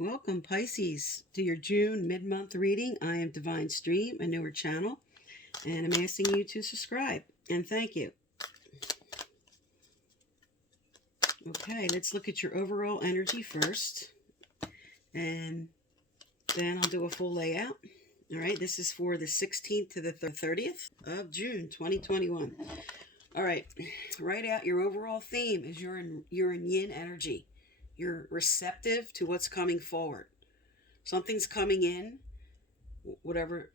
Welcome, Pisces, to your June mid-month reading. I am Divine Stream, a newer channel, and I'm asking you to subscribe, and thank you. Okay, let's look at your overall energy first, and then I'll do a full layout. All right, this is for the 16th to the 30th of June, 2021. All right, write out your overall theme is you're in yin energy. You're receptive to what's coming forward. Something's coming in, whoever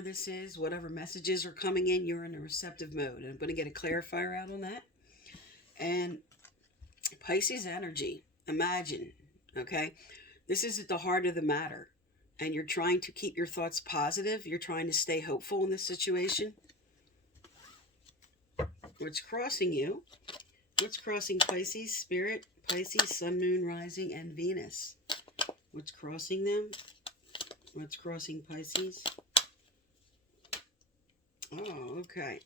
this is, whatever messages are coming in, you're in a receptive mode. And I'm going to get a clarifier out on that. And Pisces energy, imagine, okay? This is at the heart of the matter. And you're trying to keep your thoughts positive. You're trying to stay hopeful in this situation. What's crossing you? What's crossing Pisces, Spirit, Pisces, Sun, Moon, Rising, and Venus? What's crossing them? What's crossing Pisces? Oh, okay.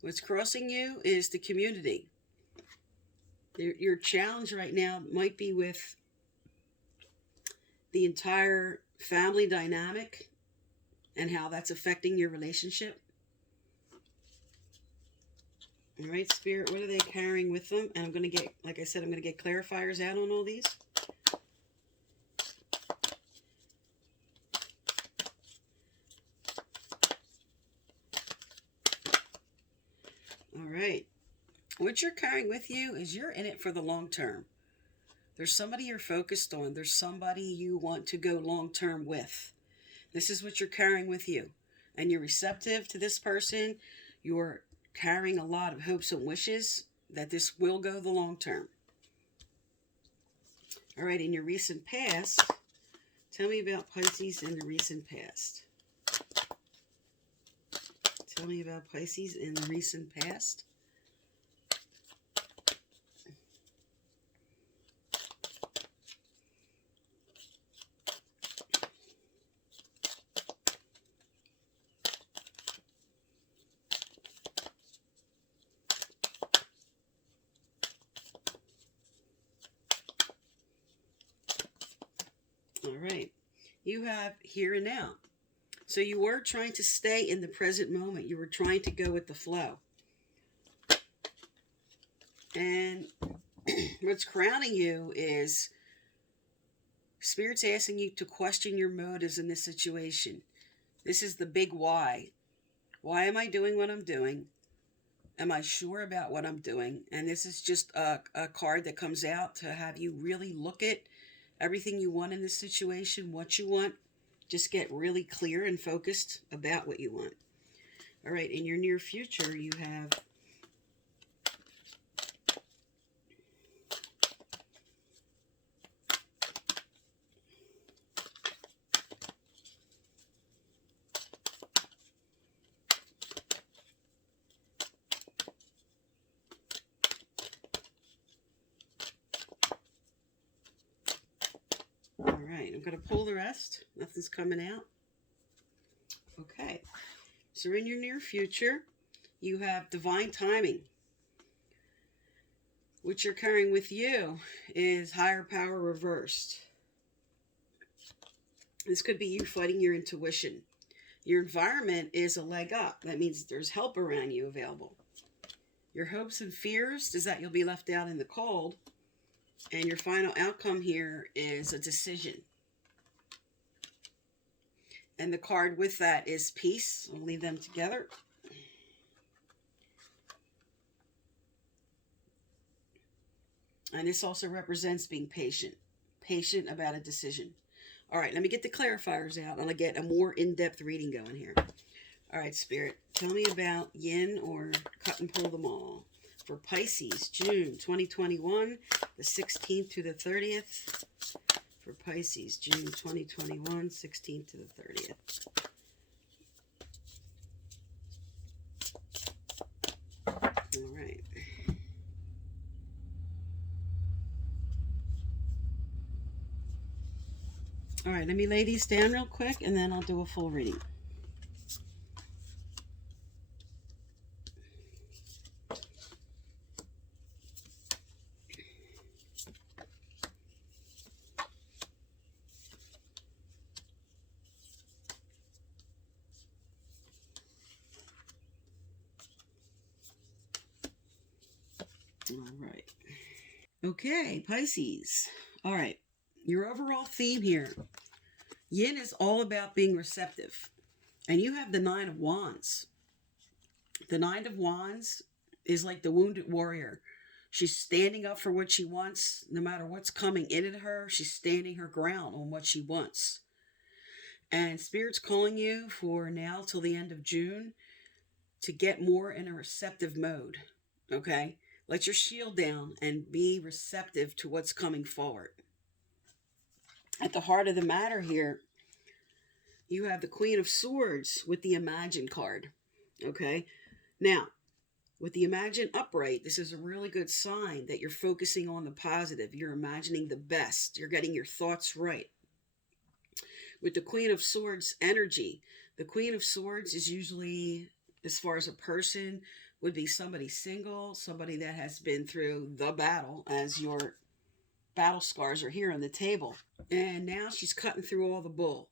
What's crossing you is the community. Your challenge right now might be with the entire family dynamic and how that's affecting your relationship. All right, Spirit, what are they carrying with them? And I'm going to get, like I said, I'm going to get clarifiers out on all these. All right. What you're carrying with you is you're in it for the long term. There's somebody you're focused on. There's somebody you want to go long term with. This is what you're carrying with you. And you're receptive to this person. You're carrying a lot of hopes and wishes that this will go the long term. All right, in your recent past, tell me about Pisces in the recent past. Tell me about Pisces in the recent past. All right, you have here and now. So you were trying to stay in the present moment. You were trying to go with the flow. And what's crowning you is Spirit's asking you to question your motives in this situation. This is the big why. Why am I doing what I'm doing? Am I sure about what I'm doing? And this is just a card that comes out to have you really look at everything you want in this situation, what you want. Just get really clear and focused about what you want. All right, in your near future, you have I'm going to pull the rest. Nothing's coming out. Okay. So in your near future, you have divine timing. What you're carrying with you is higher power reversed. This could be you fighting your intuition. Your environment is a leg up. That means there's help around you available. Your hopes and fears is that you'll be left out in the cold. And your final outcome here is a decision. And the card with that is peace. I'll leave them together. And this also represents being patient. Patient about a decision. All right, let me get the clarifiers out and I'll get a more in-depth reading going here. All right, Spirit, tell me about yin or cut and pull them all. For Pisces, June 2021, the 16th to the 30th. For Pisces, June 2021, 16th to the 30th. All right. All right, let me lay these down real quick and then I'll do a full reading. All right. Okay, Pisces. All right. Your overall theme here. Yin is all about being receptive. And you have the Nine of Wands. The Nine of Wands is like the wounded warrior. She's standing up for what she wants, no matter what's coming in at her. She's standing her ground on what she wants. And Spirit's calling you for now till the end of June to get more in a receptive mode. Okay? Let your shield down and be receptive to what's coming forward. At the heart of the matter here, you have the Queen of Swords with the Imagine card. Okay? Now, with the Imagine upright, this is a really good sign that you're focusing on the positive. You're imagining the best. You're getting your thoughts right. With the Queen of Swords energy, the Queen of Swords is usually, as far as a person, would be somebody single, somebody that has been through the battle, as your battle scars are here on the table. And now she's cutting through all the bull.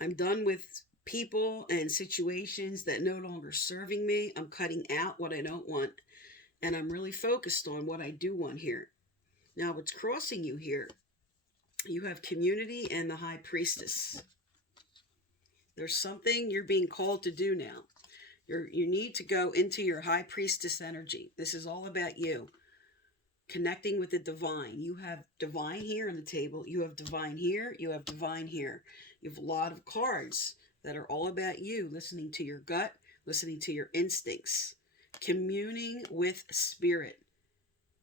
I'm done with people and situations that no longer serving me. I'm cutting out what I don't want. And I'm really focused on what I do want here. Now, what's crossing you here? You have community and the High Priestess. There's something you're being called to do now. You need to go into your High Priestess energy. This is all about you. Connecting with the divine. You have divine here on the table. You have divine here. You have divine here. You have a lot of cards that are all about you, listening to your gut, listening to your instincts, communing with spirit.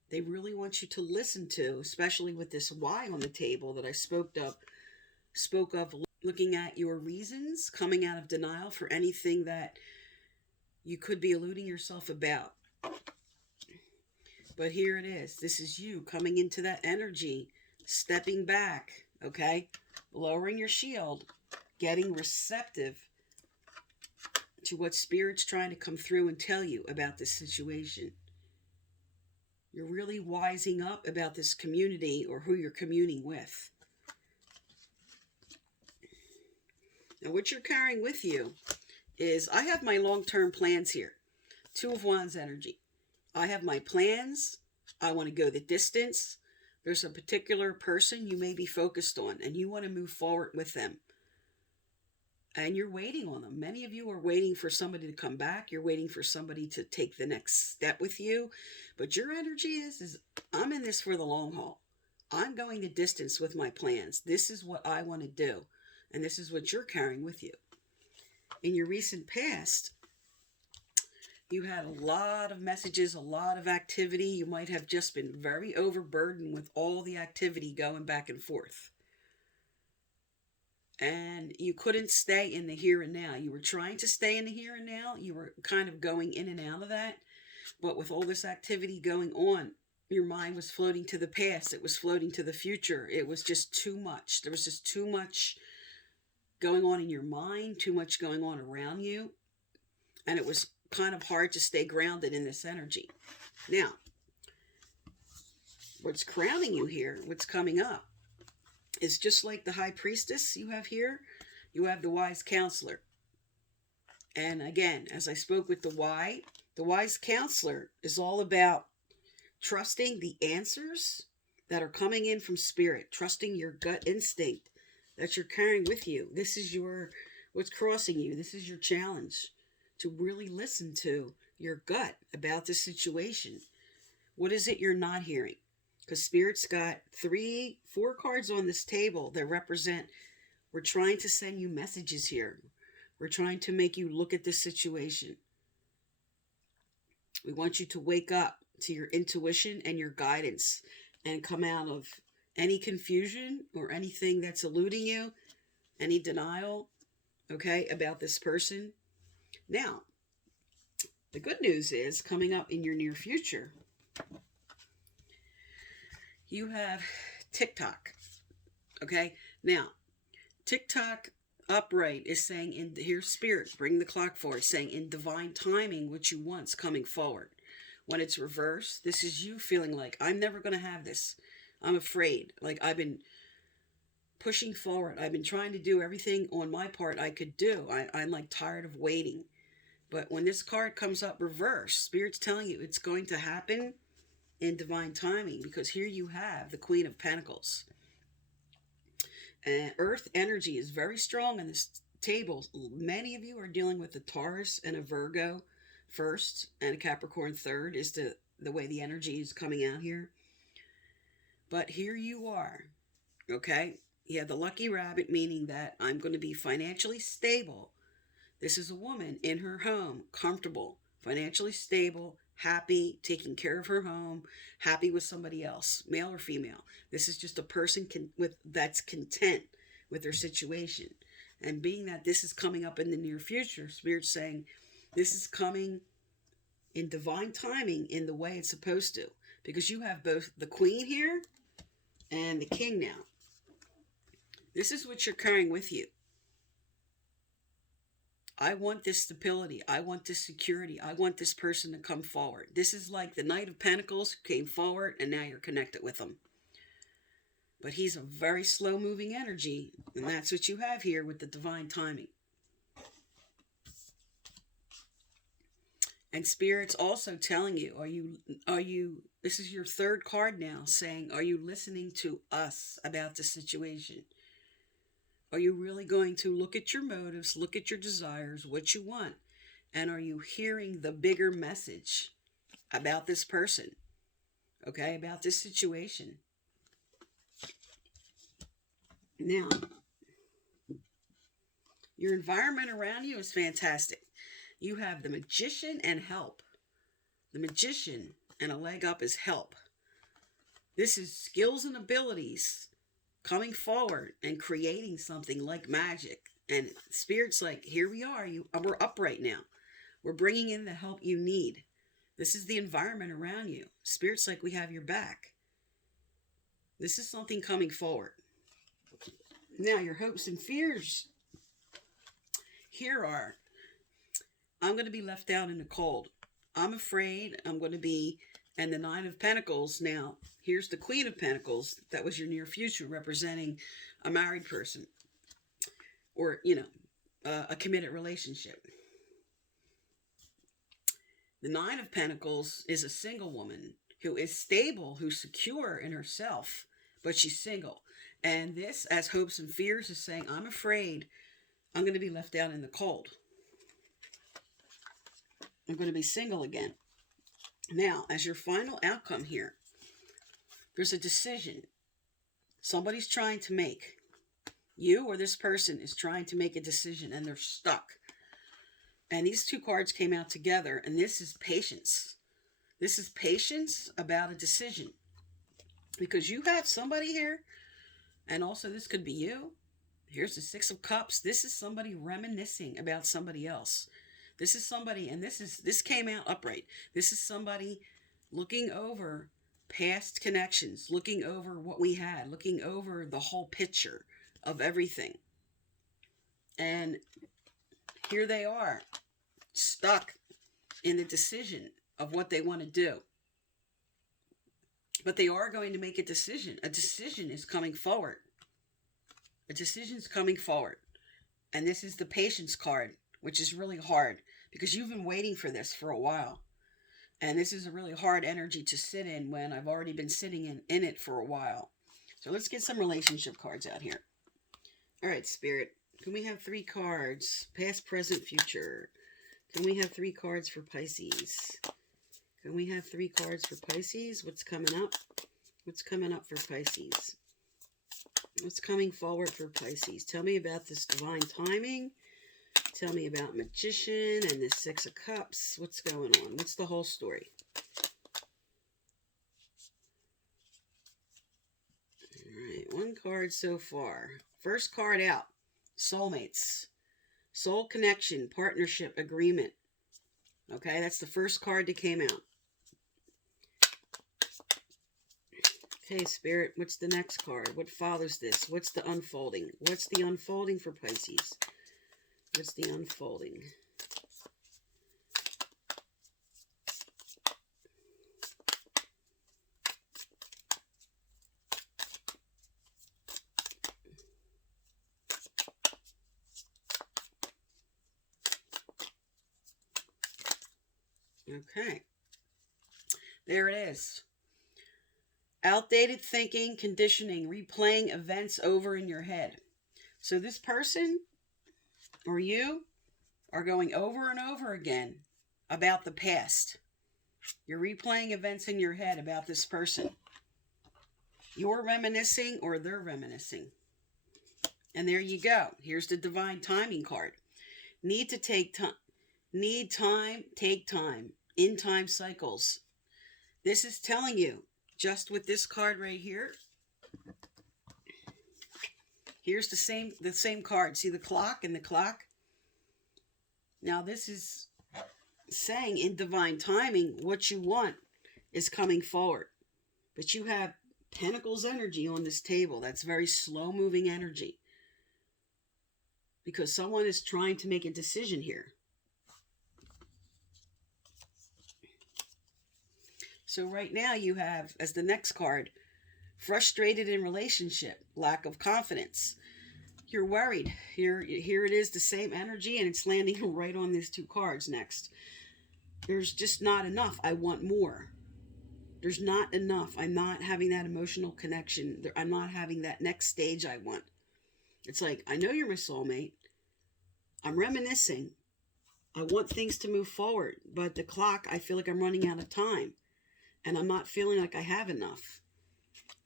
They really want you to listen to, especially with this Y on the table that I spoke of, looking at your reasons, coming out of denial for anything that you could be eluding yourself about. But here it is. This is you coming into that energy, stepping back, okay? Lowering your shield, getting receptive to what Spirit's trying to come through and tell you about this situation. You're really wising up about this community or who you're communing with. Now, what you're carrying with you is, I have my long-term plans here. Two of Wands energy. I have my plans. I want to go the distance. There's a particular person you may be focused on, and you want to move forward with them. And you're waiting on them. Many of you are waiting for somebody to come back. You're waiting for somebody to take the next step with you. But your energy is I'm in this for the long haul. I'm going the distance with my plans. This is what I want to do. And this is what you're carrying with you. In your recent past, you had a lot of messages, a lot of activity. You might have just been very overburdened with all the activity going back and forth. And you couldn't stay in the here and now. You were trying to stay in the here and now. You were kind of going in and out of that. But with all this activity going on, your mind was floating to the past. It was floating to the future. It was just too much. There was just too much going on in your mind, too much going on around you. And it was kind of hard to stay grounded in this energy. Now, what's crowning you here, what's coming up, is just like the High Priestess you have here, you have the Wise Counselor. And again, as I spoke with the Wise Counselor is all about trusting the answers that are coming in from Spirit, trusting your gut instinct that you're carrying with you. This is what's crossing you. This is your challenge, to really listen to your gut about the situation. What is it you're not hearing? Because Spirit's got 4 cards on this table that represent, we're trying to send you messages here. We're trying to make you look at this situation. We want you to wake up to your intuition and your guidance and come out of any confusion or anything that's eluding you, any denial, okay, about this person. Now, the good news is, coming up in your near future, you have TikTok, okay? Now, TikTok upright is saying, here's Spirit, bring the clock forward, saying in divine timing what you want's coming forward. When it's reversed, this is you feeling like, I'm never going to have this. I'm afraid. Like, I've been pushing forward. I've been trying to do everything on my part I could do. I'm like tired of waiting. But when this card comes up reversed, Spirit's telling you it's going to happen in divine timing, because here you have the Queen of Pentacles. And Earth energy is very strong in this table. Many of you are dealing with a Taurus and a Virgo first and a Capricorn third, is the way the energy is coming out here. But here you are, okay? You have the lucky rabbit, meaning that I'm going to be financially stable. This is a woman in her home, comfortable, financially stable, happy, taking care of her home, happy with somebody else, male or female. This is just a person that's content with their situation. And being that this is coming up in the near future, Spirit's saying this is coming in divine timing in the way it's supposed to. Because you have both the Queen here and the King now. This is what you're carrying with you. I want this stability. I want this security. I want this person to come forward. This is like the Knight of Pentacles who came forward and now you're connected with him. But he's a very slow moving energy, and that's what you have here with the divine timing. And Spirit's also telling you, this is your third card now, saying, are you listening to us about the situation? Are you really going to look at your motives, look at your desires, what you want? And are you hearing the bigger message about this person? Okay, about this situation? Now, your environment around you is fantastic. You have the Magician and help. The Magician and a leg up is help. This is skills and abilities coming forward and creating something like magic. And Spirit's like, here we are. We're up right now. We're bringing in the help you need. This is the environment around you. Spirit's like, we have your back. This is something coming forward. Now, your hopes and fears here are, I'm going to be left out in the cold. I'm afraid I'm going to be, and the Nine of Pentacles. Now, here's the Queen of Pentacles. That was your near future, representing a married person or, a committed relationship. The Nine of Pentacles is a single woman who is stable, who's secure in herself, but she's single. And this, as hopes and fears, is saying, I'm afraid I'm going to be left out in the cold. I'm going to be single again. Now, as your final outcome here, there's a decision somebody's trying to make. You or this person is trying to make a decision and they're stuck. And these two cards came out together, and this is patience. This is patience about a decision. Because you have somebody here, and also this could be you. Here's the Six of Cups. This is somebody reminiscing about somebody else. This is somebody, and this came out upright. This is somebody looking over past connections, looking over what we had, looking over the whole picture of everything. And here they are, stuck in the decision of what they want to do. But they are going to make a decision. A decision is coming forward. A decision's coming forward. And this is the patience card, which is really hard because you've been waiting for this for a while. And this is a really hard energy to sit in when I've already been sitting in it for a while. So let's get some relationship cards out here. All right, Spirit. Can we have 3 cards? Past, present, future. Can we have 3 cards for Pisces? Can we have 3 cards for Pisces? What's coming up? What's coming up for Pisces? What's coming forward for Pisces? Tell me about this divine timing. Tell me about Magician and the Six of Cups. What's going on? What's the whole story? All right, 1 card so far. First card out. Soulmates. Soul connection, partnership, agreement. Okay, that's the first card that came out. Okay, Spirit, what's the next card? What follows this? What's the unfolding? What's the unfolding for Pisces? What's the unfolding? Okay. There it is. Outdated thinking, conditioning, replaying events over in your head. So this person or you are going over and over again about the past. You're replaying events in your head about this person. You're reminiscing or they're reminiscing. And there you go. Here's the divine timing card. Need to take time. Need time, take time. In time cycles. This is telling you, just with this card right here. Here's the same card. See the clock and the clock? Now this is saying in divine timing, what you want is coming forward. But you have Pentacles energy on this table. That's very slow moving energy. Because someone is trying to make a decision here. So right now you have, as the next card, frustrated in relationship, lack of confidence. You're worried. Here it is, the same energy, and it's landing right on these two cards next. There's just not enough. I want more. There's not enough. I'm not having that emotional connection. I'm not having that next stage I want. It's like, I know you're my soulmate. I'm reminiscing. I want things to move forward. But the clock, I feel like I'm running out of time. And I'm not feeling like I have enough.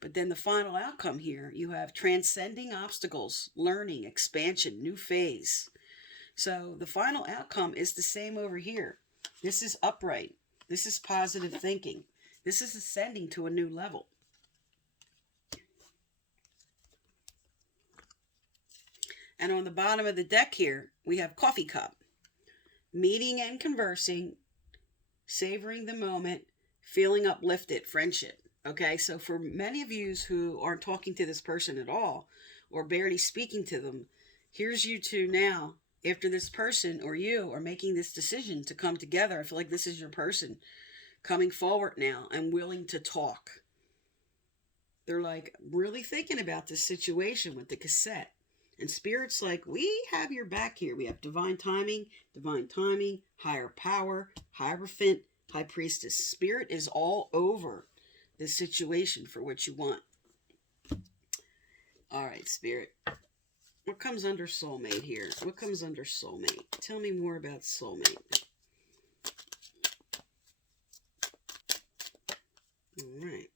But then the final outcome here, you have transcending obstacles, learning, expansion, new phase. So the final outcome is the same over here. This is upright. This is positive thinking. This is ascending to a new level. And on the bottom of the deck here, we have coffee cup. Meeting and conversing, savoring the moment, feeling uplifted, friendship. Okay, so for many of you who aren't talking to this person at all, or barely speaking to them, here's you two now, after this person or you are making this decision to come together. I feel like this is your person coming forward now and willing to talk. They're like really thinking about this situation with the cassette. And Spirit's like, we have your back here. We have divine timing, higher power, Hierophant, High Priestess. Spirit is all over this situation for what you want. All right, Spirit. What comes under soulmate here? What comes under soulmate? Tell me more about soulmate. All right.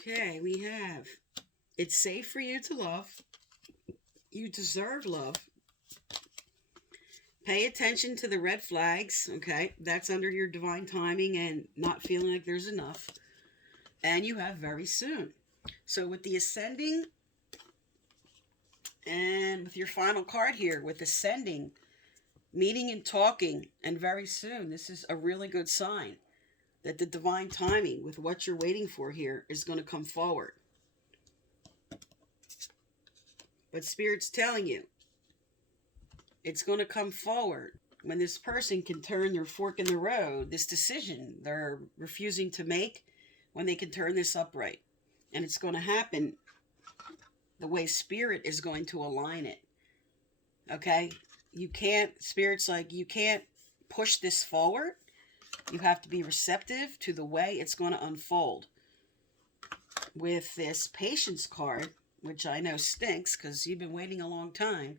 Okay, we have, it's safe for you to love. You deserve love. Pay attention to the red flags, okay? That's under your divine timing and not feeling like there's enough. And you have very soon. So with the ascending and with your final card here, with ascending, meeting and talking, and very soon, this is a really good sign that the divine timing with what you're waiting for here is going to come forward. But Spirit's telling you, it's going to come forward when this person can turn their fork in the road, this decision they're refusing to make, when they can turn this upright. And it's going to happen the way Spirit is going to align it. Okay? You can't, Spirit's like, you can't push this forward. You have to be receptive to the way it's going to unfold. With this patience card, which I know stinks because you've been waiting a long time,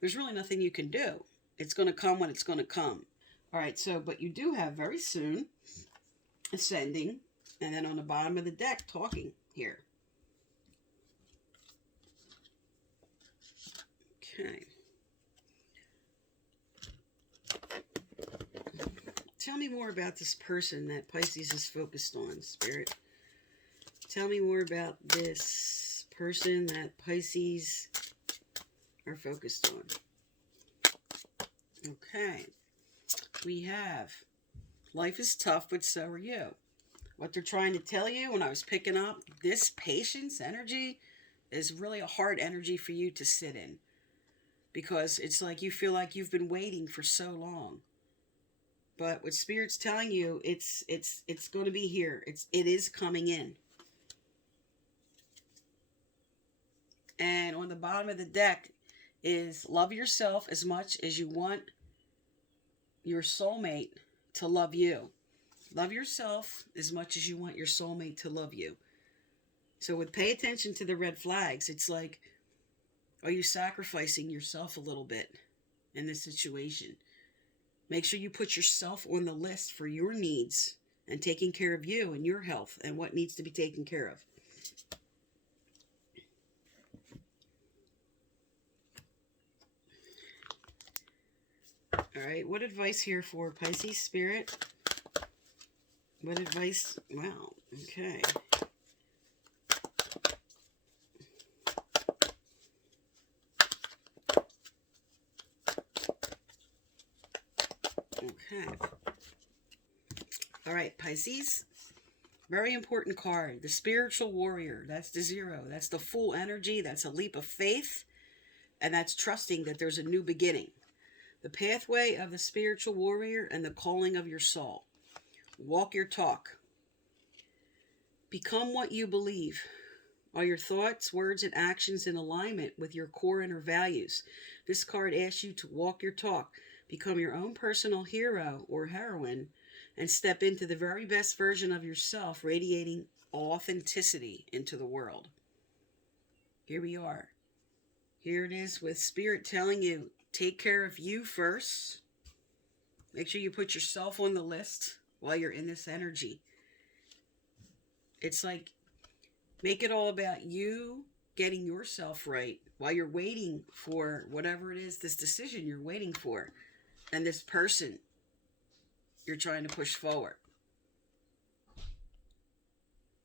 there's really nothing you can do. It's going to come when it's going to come. All right, so, but you do have very soon ascending, and then on the bottom of the deck, talking here. Okay. Tell me more about this person that Pisces is focused on, Spirit. Tell me more about this person that Pisces are focused on. Okay. We have, life is tough, but so are you. What they're trying to tell you when I was picking up, this patience energy is really a hard energy for you to sit in. Because it's like you feel like you've been waiting for so long. But what Spirit's telling you, it's going to be here. It is coming in. And on the bottom of the deck is love yourself as much as you want your soulmate to love you. Love yourself as much as you want your soulmate to love you. So with pay attention to the red flags, it's like, are you sacrificing yourself a little bit in this situation? Make sure you put yourself on the list for your needs and taking care of you and your health and what needs to be taken care of. All right, what advice here for Pisces Spirit? What advice? Wow, okay. Okay. All right, Pisces. Very important card. The spiritual warrior. That's the 0. That's the full energy. That's a leap of faith. And that's trusting that there's a new beginning. The pathway of the spiritual warrior and the calling of your soul. Walk your talk. Become what you believe. Are your thoughts, words, and actions in alignment with your core inner values? This card asks you to walk your talk. Become your own personal hero or heroine and step into the very best version of yourself, radiating authenticity into the world. Here we are. Here it is with Spirit telling you, take care of you first. Make sure you put yourself on the list while you're in this energy. It's like, make it all about you getting yourself right while you're waiting for whatever it is, this decision you're waiting for, and this person you're trying to push forward.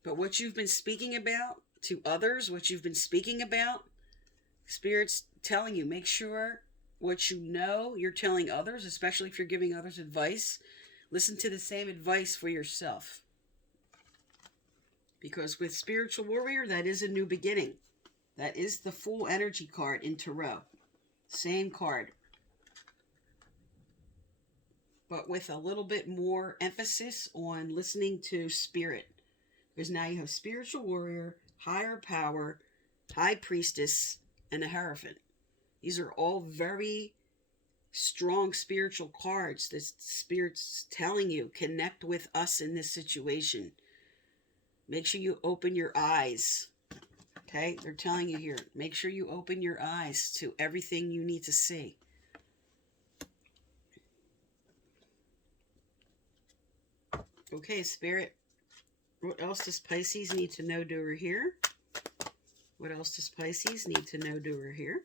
But what you've been speaking about to others, what you've been speaking about, Spirit's telling you, make sure what you know you're telling others, especially if you're giving others advice. Listen to the same advice for yourself. Because with Spiritual Warrior, that is a new beginning. That is the full energy card in Tarot. Same card. But with a little bit more emphasis on listening to Spirit. Because now you have Spiritual Warrior, Higher Power, High Priestess, and a Hierophant. These are all very strong spiritual cards that Spirit's telling you, connect with us in this situation. Make sure you open your eyes. Okay? They're telling you here, make sure you open your eyes to everything you need to see. Okay, Spirit. What else does Pisces need to know to her here? What else does Pisces need to know to her here?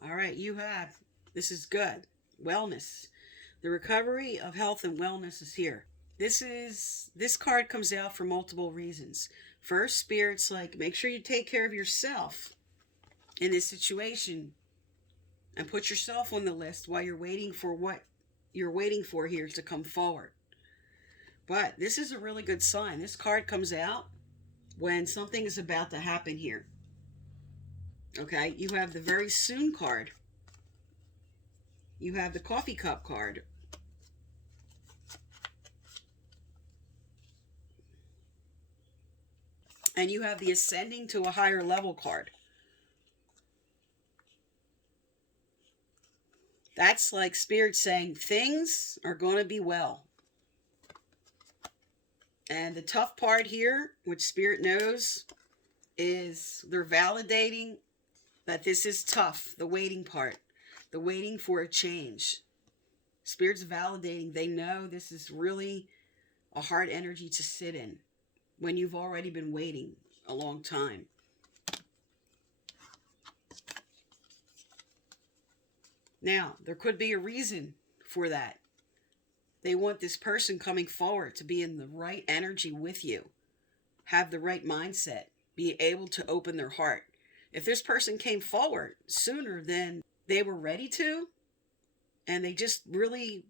All right, you have, this is good, wellness. The recovery of health and wellness is here. This card comes out for multiple reasons. First, Spirit's like, make sure you take care of yourself in this situation and put yourself on the list while you're waiting for what you're waiting for here to come forward. But this is a really good sign. This card comes out when something is about to happen here. Okay, you have the very soon card. You have the coffee cup card. And you have the ascending to a higher level card. That's like Spirit saying things are going to be well. And the tough part here, which Spirit knows, is they're validating that this is tough, the waiting part, the waiting for a change. Spirit's validating. They know this is really a hard energy to sit in when you've already been waiting a long time. Now, there could be a reason for that. They want this person coming forward to be in the right energy with you, have the right mindset, be able to open their heart. If this person came forward sooner than they were ready to, and they just really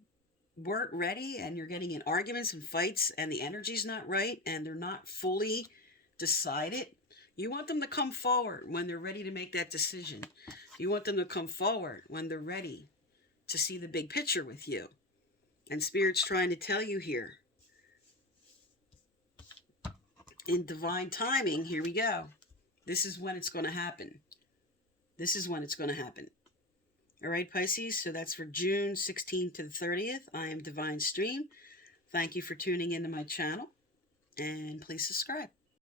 weren't ready, and you're getting in arguments and fights, and the energy's not right, and they're not fully decided, you want them to come forward when they're ready to make that decision. You want them to come forward when they're ready to see the big picture with you. And Spirit's trying to tell you here, in divine timing, here we go. This is when it's going to happen. This is when it's going to happen. All right, Pisces, so that's for June 16th to the 30th. I am Divine Stream. Thank you for tuning into my channel, and please subscribe.